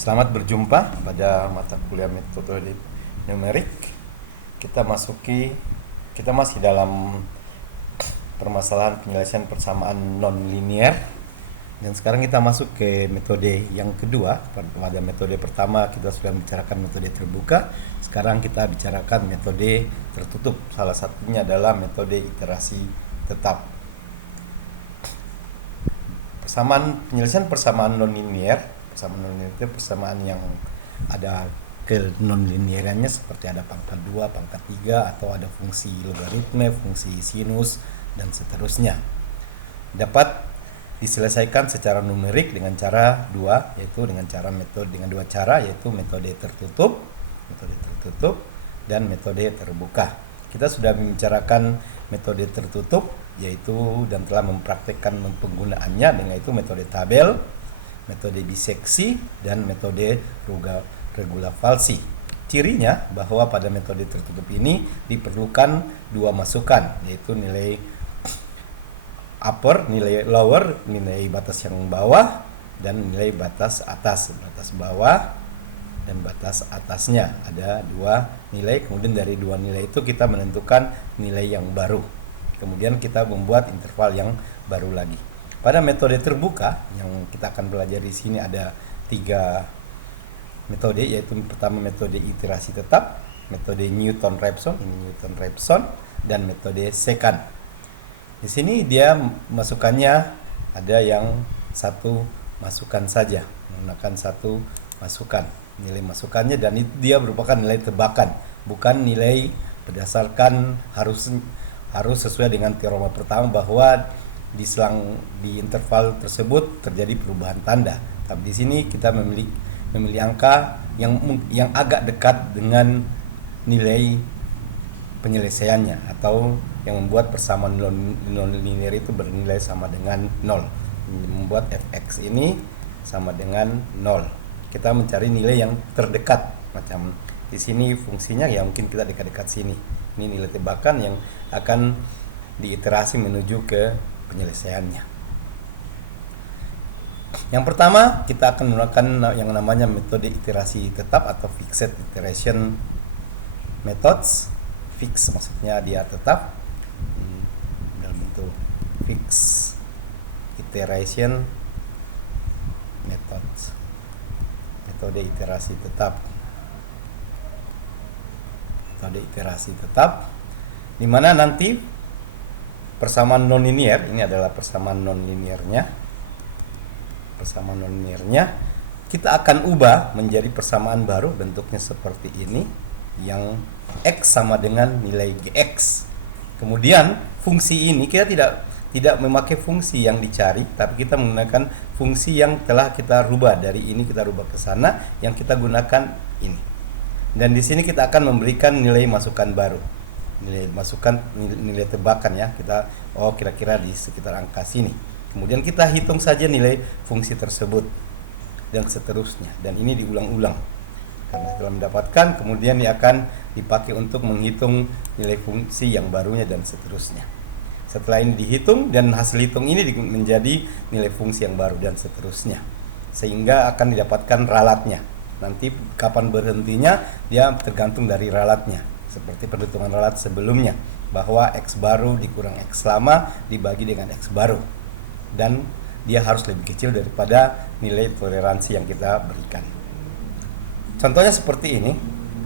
Selamat berjumpa pada mata kuliah metode numerik. Kita kita masih dalam permasalahan penyelesaian persamaan non-linear. Dan sekarang kita masuk ke metode yang kedua. Pada metode pertama kita sudah membicarakan metode terbuka. Sekarang kita bicarakan metode tertutup. Salah satunya adalah metode iterasi tetap. Penyelesaian persamaan non-linear. Persamaan non-linear itu persamaan yang ada ke non-linearannya, seperti ada pangkat 2, pangkat 3, atau ada fungsi logaritma, fungsi sinus, dan seterusnya. Dapat diselesaikan secara numerik dengan cara dua, yaitu dengan dua cara, yaitu metode tertutup dan metode terbuka. Kita sudah membicarakan metode tertutup yaitu dan telah mempraktekkan penggunaannya, dengan itu metode tabel, metode biseksi, dan metode regulavalsi. Cirinya bahwa pada metode tertutup ini diperlukan dua masukan, yaitu nilai upper, nilai lower, nilai batas yang bawah, dan nilai batas atas. Batas bawah dan batas atasnya ada dua nilai, kemudian dari dua nilai itu kita menentukan nilai yang baru. Kemudian kita membuat interval yang baru lagi. Pada metode terbuka yang kita akan belajar di sini ada tiga metode, yaitu pertama metode iterasi tetap, metode Newton-Raphson, dan metode secant. Di sini dia masukannya ada yang satu masukan saja, menggunakan satu masukan. Nilai masukannya dan itu dia merupakan nilai tebakan, bukan nilai berdasarkan harus sesuai dengan teorema pertama bahwa di interval tersebut terjadi perubahan tanda. Tapi di sini kita memilih angka yang agak dekat dengan nilai penyelesaiannya, atau yang membuat persamaan non-linear itu bernilai sama dengan 0. Membuat fx ini sama dengan 0. Kita mencari nilai yang terdekat. Macam di sini fungsinya ya mungkin kita dekat-dekat sini. Ini nilai tebakan yang akan diiterasi menuju ke penyelesaiannya. Yang pertama kita akan menggunakan yang namanya metode iterasi tetap atau fixed iteration methods. Fix maksudnya dia tetap dalam bentuk fixed iteration methods. Metode iterasi tetap. Metode iterasi tetap di mana nanti persamaan non-linear, ini adalah persamaan non-linearnya. Persamaan non-linearnya kita akan ubah menjadi persamaan baru, bentuknya seperti ini, yang x sama dengan nilai gx. Kemudian fungsi ini kita tidak memakai fungsi yang dicari, tapi kita menggunakan fungsi yang telah kita rubah. Dari ini kita rubah ke sana, yang kita gunakan ini. Dan di sini kita akan memberikan nilai masukan baru. Nilai tebakan ya, kita kira-kira di sekitar angka sini. Kemudian kita hitung saja nilai fungsi tersebut dan seterusnya, dan ini diulang-ulang. Karena setelah mendapatkan, kemudian dia akan dipakai untuk menghitung nilai fungsi yang barunya dan seterusnya. Setelah ini dihitung dan hasil hitung ini menjadi nilai fungsi yang baru dan seterusnya, sehingga akan didapatkan ralatnya. Nanti kapan berhentinya dia tergantung dari ralatnya, seperti perhitungan ralat sebelumnya, bahwa X baru dikurang X lama dibagi dengan X baru, dan dia harus lebih kecil daripada nilai toleransi yang kita berikan. Contohnya seperti ini.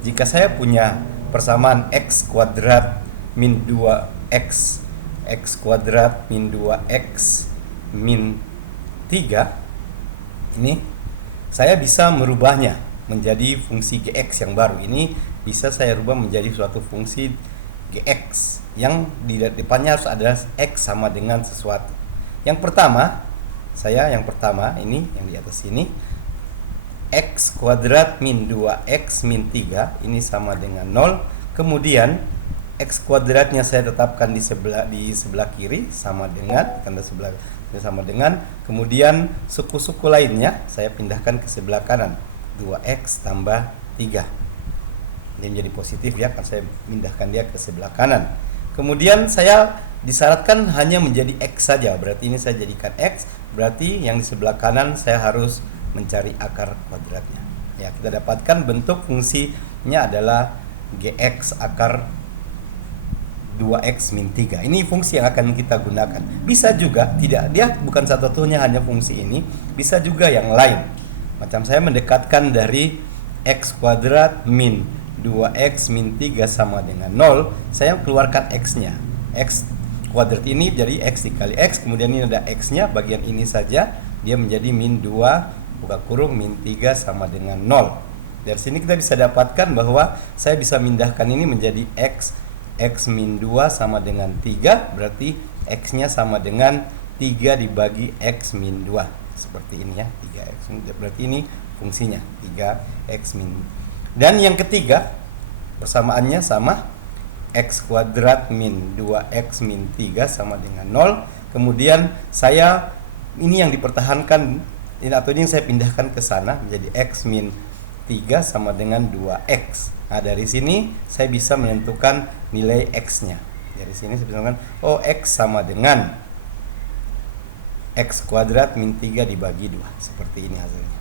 Jika saya punya persamaan X kuadrat min 2X, X kuadrat min 2X min 3, ini saya bisa merubahnya menjadi fungsi gx yang baru. Ini bisa saya rubah menjadi suatu fungsi gx yang di depannya harus ada x sama dengan sesuatu. Yang pertama ini yang di atas ini, x kuadrat min 2x min 3 ini sama dengan 0. Kemudian x kuadratnya saya tetapkan di sebelah kiri sama dengan tanda sebelah sama dengan, kemudian suku-suku lainnya saya pindahkan ke sebelah kanan, 2x tambah 3. Ini menjadi positif ya, karena saya pindahkan dia ke sebelah kanan. Kemudian saya disyaratkan hanya menjadi x saja, berarti ini saya jadikan x, berarti yang di sebelah kanan saya harus mencari akar kuadratnya. Ya, kita dapatkan bentuk fungsinya adalah gx akar 2x min 3. Ini fungsi yang akan kita gunakan. Bisa juga tidak, dia bukan satu-satunya hanya fungsi ini, bisa juga yang lain. Macam saya mendekatkan dari x kuadrat min 2x min 3 sama dengan 0, saya keluarkan x-nya. X kuadrat ini jadi x dikali x, kemudian ini ada x-nya, bagian ini saja, dia menjadi min 2 buka kurung min 3 sama dengan 0. Dari sini kita bisa dapatkan bahwa saya bisa mindahkan ini menjadi x min 2 sama dengan 3, berarti x-nya sama dengan 3 dibagi x min 2. Seperti ini ya, 3x min 2. Berarti ini fungsinya 3x min. Dan yang ketiga, persamaannya sama x kuadrat min 2x min 3 sama dengan 0. Kemudian saya, ini yang dipertahankan, atau ini yang saya pindahkan ke sana menjadi x min 3 sama dengan 2x. Nah, dari sini saya bisa menentukan nilai x-nya. Dari sini saya bisa menentukan, oh, x sama dengan x kuadrat min 3 dibagi 2. Seperti ini hasilnya.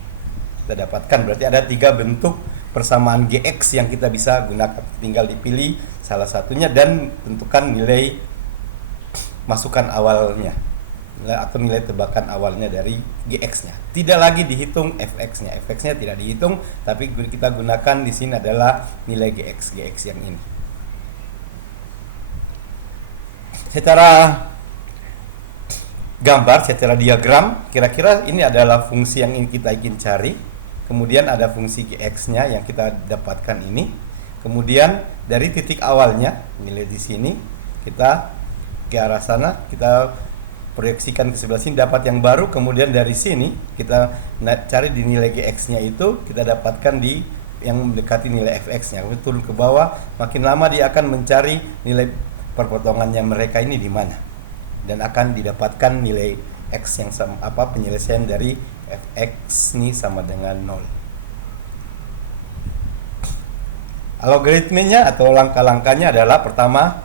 Kita dapatkan berarti ada 3 bentuk persamaan gx yang kita bisa gunakan. Tinggal dipilih salah satunya dan tentukan nilai masukan awalnya atau nilai tebakan awalnya dari gx-nya. Tidak lagi dihitung fx-nya. Fx-nya tidak dihitung, tapi kita gunakan di sini adalah nilai gx yang ini. Secara gambar, secara diagram, kira-kira ini adalah fungsi yang kita ingin cari. Kemudian ada fungsi gx-nya yang kita dapatkan ini. Kemudian dari titik awalnya, nilai di sini, kita ke arah sana, kita proyeksikan ke sebelah sini, dapat yang baru. Kemudian dari sini kita cari di nilai gx-nya itu, kita dapatkan di yang mendekati nilai fx-nya. Kemudian turun ke bawah, makin lama dia akan mencari nilai perpotongannya mereka ini di mana, dan akan didapatkan nilai x yang sama, penyelesaian dari fx ini sama dengan 0. Algoritmenya atau langkah-langkahnya adalah, pertama,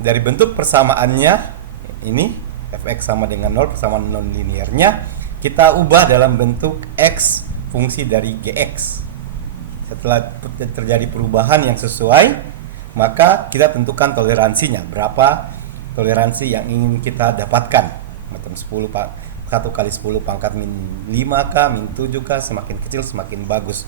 dari bentuk persamaannya ini fx sama dengan 0, persamaan non-linearnya, kita ubah dalam bentuk x fungsi dari gx. Setelah terjadi perubahan yang sesuai, maka kita tentukan toleransinya, berapa toleransi yang ingin kita dapatkan. Macam 1 kali 10 pangkat min 5 min 7 semakin kecil semakin bagus.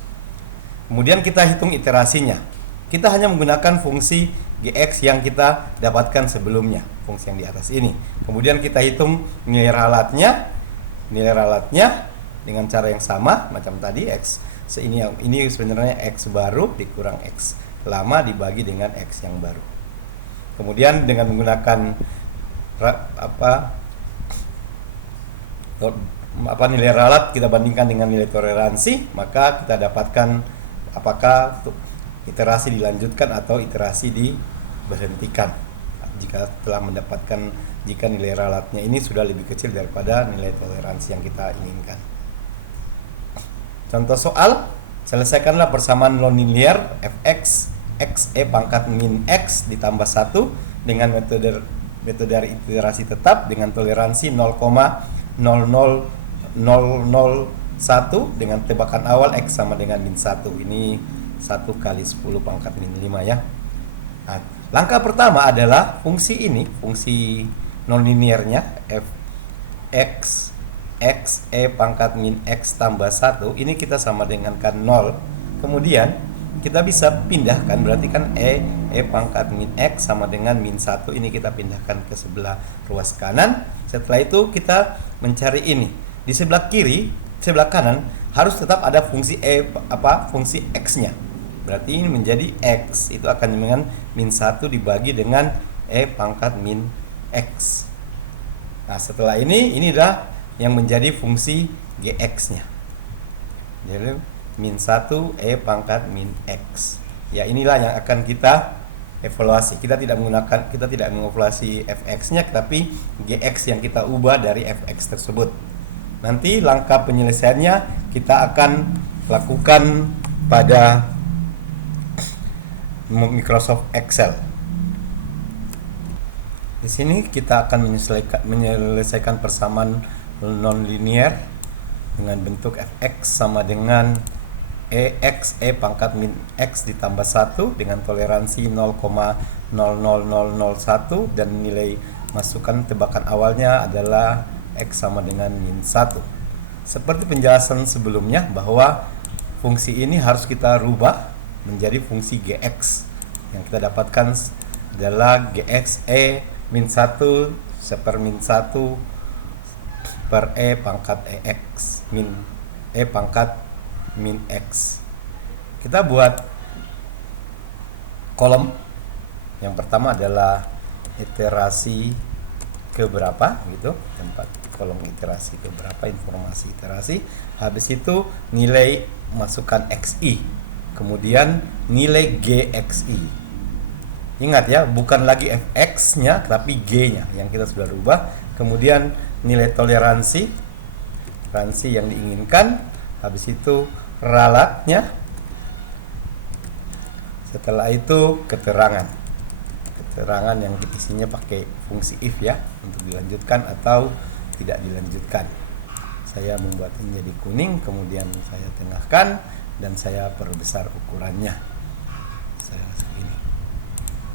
Kemudian kita hitung iterasinya. Kita hanya menggunakan fungsi gx yang kita dapatkan sebelumnya, fungsi yang di atas ini. Kemudian kita hitung nilai ralatnya dengan cara yang sama macam tadi. X ini sebenarnya x baru dikurang x lama dibagi dengan x yang baru. Kemudian dengan menggunakan nilai ralat kita bandingkan dengan nilai toleransi, maka kita dapatkan apakah iterasi dilanjutkan atau iterasi diberhentikan jika telah mendapatkan, jika nilai ralatnya ini sudah lebih kecil daripada nilai toleransi yang kita inginkan. Contoh soal, selesaikanlah persamaan nonlinear fx x pangkat min x ditambah 1 dengan metode iterasi tetap dengan toleransi 0,00001 dengan tebakan awal x sama dengan min 1. Ini 1 kali 10 pangkat min 5 ya. Nah, langkah pertama adalah fungsi ini, fungsi nonlinearnya fx x pangkat min x tambah 1, ini kita sama dengan kan 0. Kemudian kita bisa pindahkan, berarti kan e pangkat min x sama dengan min 1, ini kita pindahkan ke sebelah ruas kanan. Setelah itu kita mencari ini. Di sebelah kiri, sebelah kanan harus tetap ada fungsi fungsi x-nya. Berarti ini menjadi x, itu akan dengan min 1 dibagi dengan e pangkat min x. Nah, setelah ini adalah yang menjadi fungsi gx-nya. Jadi min 1 e pangkat min x. Ya, inilah yang akan kita evaluasi. Kita tidak mengevaluasi fx-nya, tapi gx yang kita ubah dari fx tersebut. Nanti langkah penyelesaiannya kita akan lakukan pada Microsoft Excel. Di sini kita akan menyelesaikan persamaan nonlinear dengan bentuk fx sama dengan e pangkat min x ditambah 1 dengan toleransi 0,00001 dan nilai masukan tebakan awalnya adalah x sama dengan min 1. Seperti penjelasan sebelumnya bahwa fungsi ini harus kita rubah menjadi fungsi gx. Yang kita dapatkan adalah gx e min 1 seper min 1 per e pangkat ex min e pangkat min x. Kita buat kolom. Yang pertama adalah iterasi keberapa gitu, tempat kolom iterasi keberapa, informasi iterasi. Habis itu nilai masukkan xi, kemudian nilai gxi. Ingat ya, bukan lagi fx-nya tapi g-nya yang kita sudah rubah. Kemudian nilai toleransi yang diinginkan. Habis itu ralatnya. Setelah itu keterangan yang isinya pakai fungsi if ya, untuk dilanjutkan atau tidak dilanjutkan. Saya membuat ini jadi kuning, kemudian saya tengahkan dan saya perbesar ukurannya. Saya segini.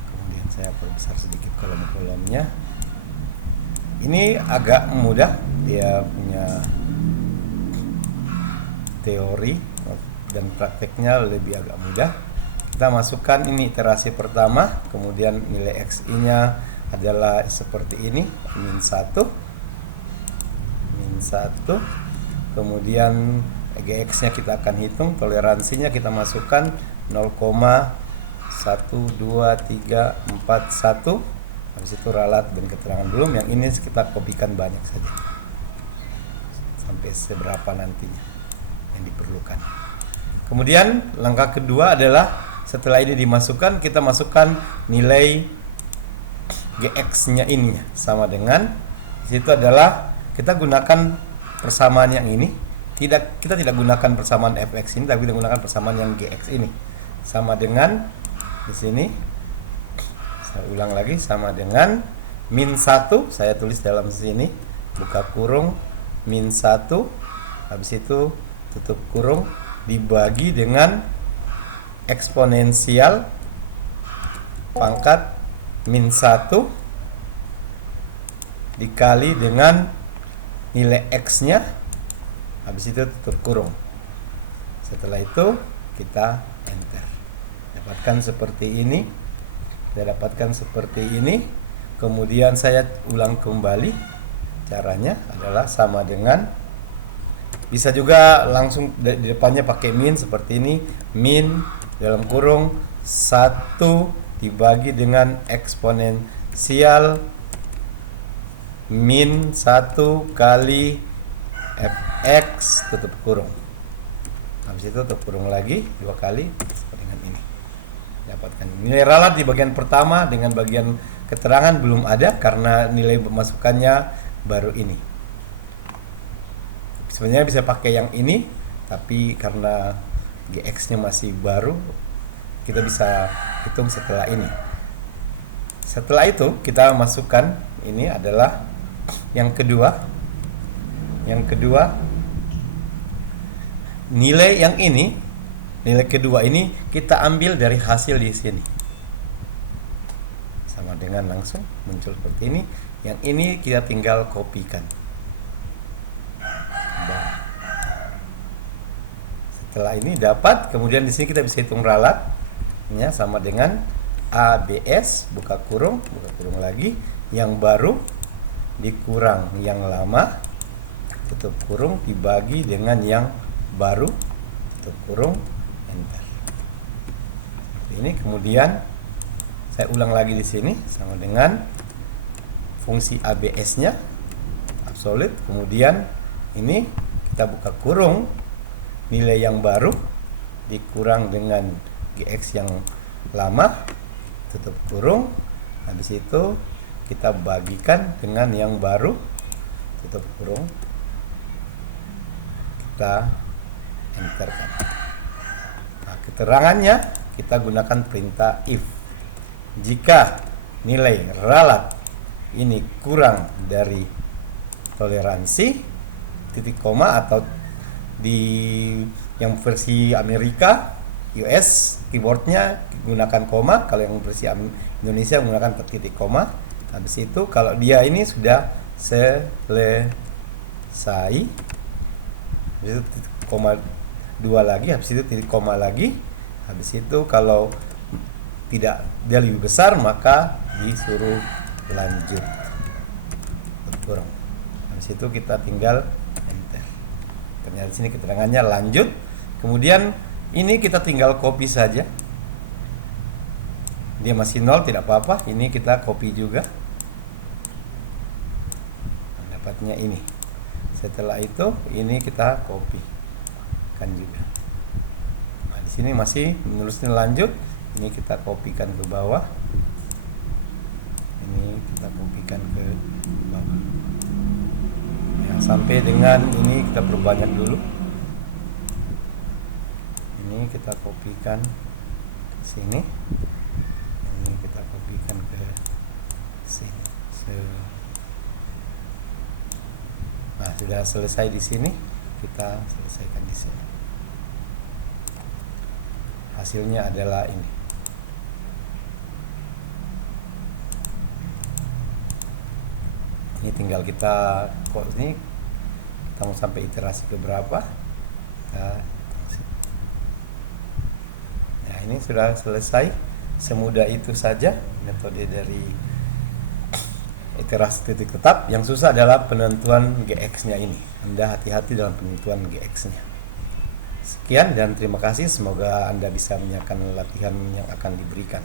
Kemudian saya perbesar sedikit kolom-kolomnya. Ini agak mudah, dia punya teori dan prakteknya lebih agak mudah. Kita masukkan ini iterasi pertama, kemudian nilai xi nya adalah seperti ini, min 1, kemudian gx nya kita akan hitung, toleransinya kita masukkan 0,12341. habis itu ralat dan keterangan belum. Yang ini kita kopikan banyak saja sampai seberapa nantinya yang diperlukan. Kemudian langkah kedua adalah setelah ini dimasukkan, kita masukkan nilai gx-nya ini sama dengan, di situ adalah kita gunakan persamaan yang ini. Kita tidak gunakan persamaan fx ini, tapi kita gunakan persamaan yang gx ini. Sama dengan di sini. Saya ulang lagi, sama dengan min 1, saya tulis dalam sini, buka kurung, min 1, habis itu tutup kurung, dibagi dengan eksponensial pangkat min 1 dikali dengan nilai x nya, habis itu tutup kurung. Setelah itu kita enter, dapatkan seperti ini. Saya dapatkan seperti ini. Kemudian saya ulang kembali, caranya adalah sama dengan, bisa juga langsung di depannya pakai min seperti ini, min dalam kurung 1 dibagi dengan eksponensial min 1 kali fx tutup kurung. Habis itu tutup kurung lagi 2 kali seperti dengan ini. Dapatkan nilai ralat di bagian pertama, dengan bagian keterangan belum ada karena nilai masukannya baru ini. Sebenarnya bisa pakai yang ini, tapi karena gx-nya masih baru, kita bisa hitung setelah ini. Setelah itu kita masukkan, ini adalah yang kedua. Nilai yang ini, nilai kedua ini kita ambil dari hasil di sini. Sama dengan langsung muncul seperti ini. Yang ini kita tinggal kopikan. Setelah ini dapat, kemudian di sini kita bisa hitung ralatnya sama dengan ABS, buka kurung lagi, yang baru dikurang yang lama, tutup kurung, dibagi dengan yang baru, tutup kurung, enter. Ini kemudian saya ulang lagi di sini sama dengan fungsi ABS-nya absolut, kemudian ini kita buka kurung, nilai yang baru dikurang dengan gx yang lama, tutup kurung, habis itu kita bagikan dengan yang baru, tutup kurung, kita enterkan. Nah, keterangannya kita gunakan perintah if. Jika nilai ralat ini kurang dari toleransi, titik koma atau di yang versi Amerika US keyboardnya gunakan koma, kalau yang versi Indonesia menggunakan titik koma. Habis itu kalau dia ini sudah selesai, habis itu titik koma 2 lagi, habis itu titik koma lagi. Habis itu kalau tidak, dia lebih besar, maka disuruh lanjut kurang. Habis itu kita tinggal enter. Ternyata di sini keterangannya lanjut. Kemudian ini kita tinggal copy saja. Dia masih 0, tidak apa-apa. Ini kita copy juga. Dapatnya ini. Setelah itu ini kita copy kan juga. Nah, di sini masih menulisnya lanjut. Ini kita kopikan ke bawah. Ini kita kopikan ke bawah. Ya, sampai dengan ini kita perbanyak dulu. Ini kita kopikan ke sini. Ini kita kopikan ke sini. Nah, sudah selesai di sini. Kita selesaikan di sini. Hasilnya adalah ini. Ini tinggal kita ini kita mau sampai iterasi ke berapa. Nah, ini sudah selesai. Semudah itu saja metode dari iterasi titik tetap. Yang susah adalah penentuan GX-nya ini. Anda hati-hati dalam penentuan GX-nya. Sekian dan terima kasih. Semoga Anda bisa menyiapkan latihan yang akan diberikan.